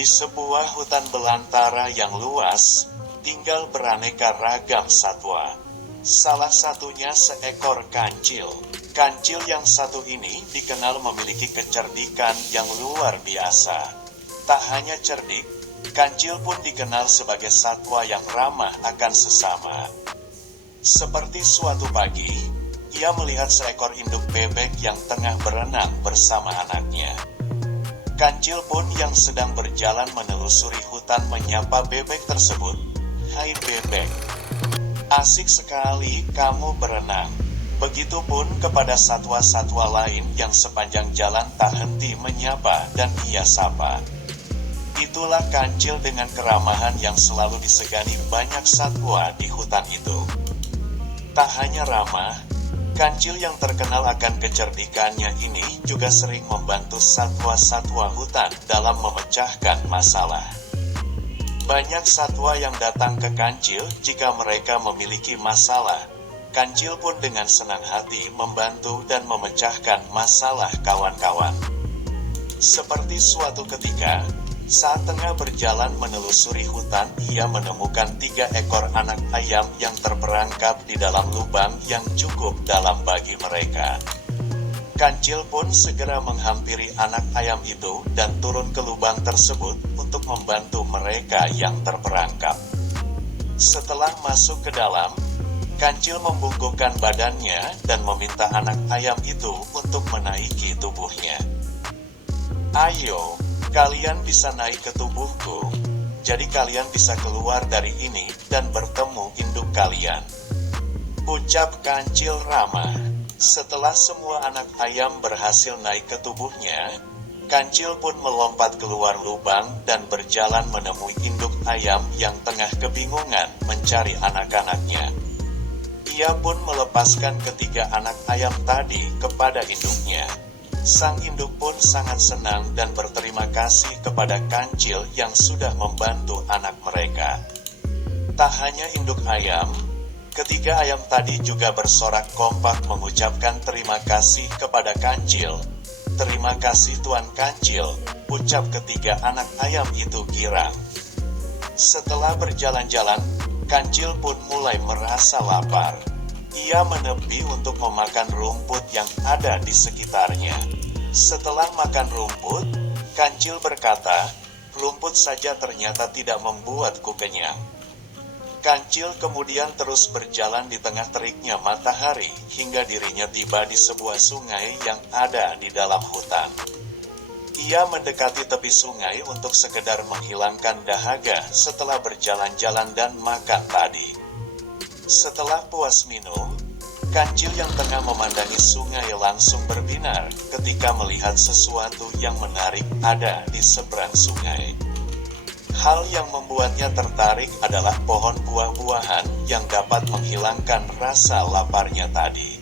Di sebuah hutan belantara yang luas, tinggal beraneka ragam satwa. Salah satunya seekor kancil. Kancil yang satu ini dikenal memiliki kecerdikan yang luar biasa. Tak hanya cerdik, kancil pun dikenal sebagai satwa yang ramah akan sesama. Seperti suatu pagi, ia melihat seekor induk bebek yang tengah berenang bersama anaknya. Kancil pun yang sedang berjalan menelusuri hutan menyapa bebek tersebut. "Hai bebek, asik sekali kamu berenang." Begitupun kepada satwa-satwa lain yang sepanjang jalan tak henti menyapa dan ia sapa. Itulah kancil dengan keramahan yang selalu disegani banyak satwa di hutan itu. Tak hanya ramah, kancil yang terkenal akan kecerdikannya ini juga sering membantu satwa-satwa hutan dalam memecahkan masalah. Banyak satwa yang datang ke kancil jika mereka memiliki masalah. Kancil pun dengan senang hati membantu dan memecahkan masalah kawan-kawan. Seperti suatu ketika, saat tengah berjalan menelusuri hutan, ia menemukan 3 ekor anak ayam yang terperangkap di dalam lubang yang cukup dalam bagi mereka. Kancil pun segera menghampiri anak ayam itu dan turun ke lubang tersebut untuk membantu mereka yang terperangkap. Setelah masuk ke dalam, Kancil membungkukkan badannya dan meminta anak ayam itu untuk menaiki tubuhnya. "Ayo, kalian bisa naik ke tubuhku, jadi kalian bisa keluar dari ini dan bertemu induk kalian," ucap Kancil ramah. Setelah semua anak ayam berhasil naik ke tubuhnya, Kancil pun melompat keluar lubang dan berjalan menemui induk ayam yang tengah kebingungan mencari anak-anaknya. Ia pun melepaskan ketiga anak ayam tadi kepada induknya. Sang induk pun sangat senang dan berterima kasih kepada Kancil yang sudah membantu anak mereka. Tak hanya induk ayam, ketiga ayam tadi juga bersorak kompak mengucapkan terima kasih kepada Kancil. "Terima kasih Tuan Kancil," ucap ketiga anak ayam itu girang. Setelah berjalan-jalan, Kancil pun mulai merasa lapar. Ia menepi untuk memakan rumput yang ada di sekitarnya. Setelah makan rumput, Kancil berkata, "Rumput saja ternyata tidak membuatku kenyang." Kancil kemudian terus berjalan di tengah teriknya matahari hingga dirinya tiba di sebuah sungai yang ada di dalam hutan. Ia mendekati tepi sungai untuk sekedar menghilangkan dahaga setelah berjalan-jalan dan makan tadi. Setelah puas minum, Kancil yang tengah memandangi sungai langsung berbinar ketika melihat sesuatu yang menarik ada di seberang sungai. Hal yang membuatnya tertarik adalah pohon buah-buahan yang dapat menghilangkan rasa laparnya tadi.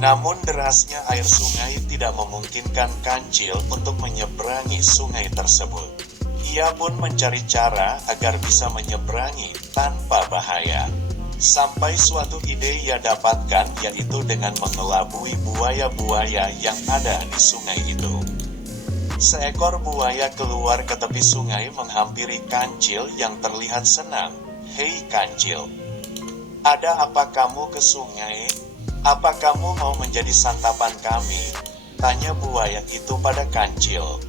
Namun derasnya air sungai tidak memungkinkan Kancil untuk menyeberangi sungai tersebut. Ia pun mencari cara agar bisa menyeberangi tanpa bahaya. Sampai suatu ide ia dapatkan, yaitu dengan mengelabui buaya-buaya yang ada di sungai itu. Seekor buaya keluar ke tepi sungai menghampiri Kancil yang terlihat senang. "Hei Kancil, ada apa kamu ke sungai? Apa kamu mau menjadi santapan kami?" tanya buaya itu pada Kancil.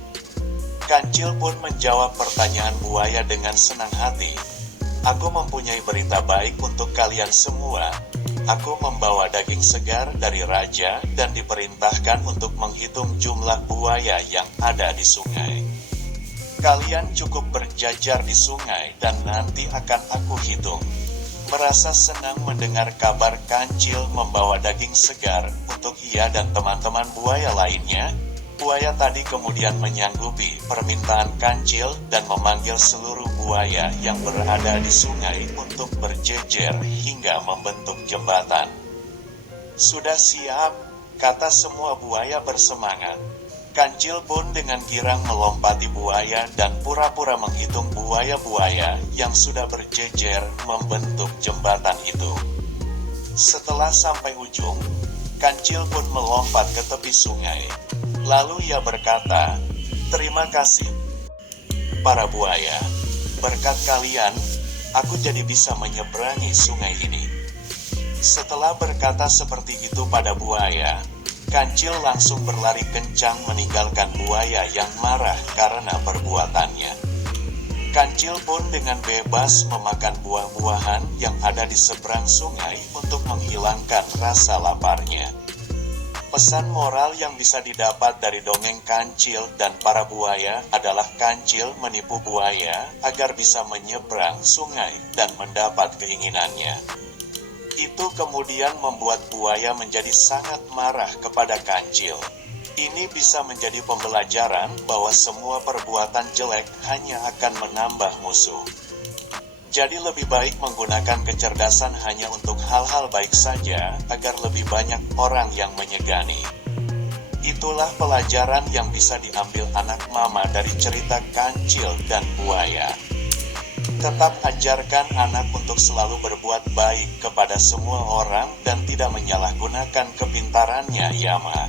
Kancil pun menjawab pertanyaan buaya dengan senang hati. "Aku mempunyai berita baik untuk kalian semua. Aku membawa daging segar dari raja dan diperintahkan untuk menghitung jumlah buaya yang ada di sungai. Kalian cukup berjajar di sungai dan nanti akan aku hitung." Merasa senang mendengar kabar Kancil membawa daging segar untuk ia dan teman-teman buaya lainnya, buaya tadi kemudian menyanggupi permintaan Kancil dan memanggil seluruh buaya yang berada di sungai untuk berjejer hingga membentuk jembatan. "Sudah siap," kata semua buaya bersemangat. Kancil pun dengan girang melompati buaya dan pura-pura menghitung buaya-buaya yang sudah berjejer membentuk jembatan itu. Setelah sampai ujung, Kancil pun melompat ke tepi sungai. Lalu ia berkata, "Terima kasih, para buaya. Berkat kalian, aku jadi bisa menyeberangi sungai ini." Setelah berkata seperti itu pada buaya, kancil langsung berlari kencang meninggalkan buaya yang marah karena perbuatannya. Kancil pun dengan bebas memakan buah-buahan yang ada di seberang sungai untuk menghilangkan rasa laparnya. Pesan moral yang bisa didapat dari dongeng kancil dan para buaya adalah kancil menipu buaya agar bisa menyeberang sungai dan mendapat keinginannya. Itu kemudian membuat buaya menjadi sangat marah kepada kancil. Ini bisa menjadi pembelajaran bahwa semua perbuatan jelek hanya akan menambah musuh. Jadi lebih baik menggunakan kecerdasan hanya untuk hal-hal baik saja, agar lebih banyak orang yang menyegani. Itulah pelajaran yang bisa diambil anak mama dari cerita kancil dan buaya. Tetap ajarkan anak untuk selalu berbuat baik kepada semua orang dan tidak menyalahgunakan kepintarannya, ya Ma.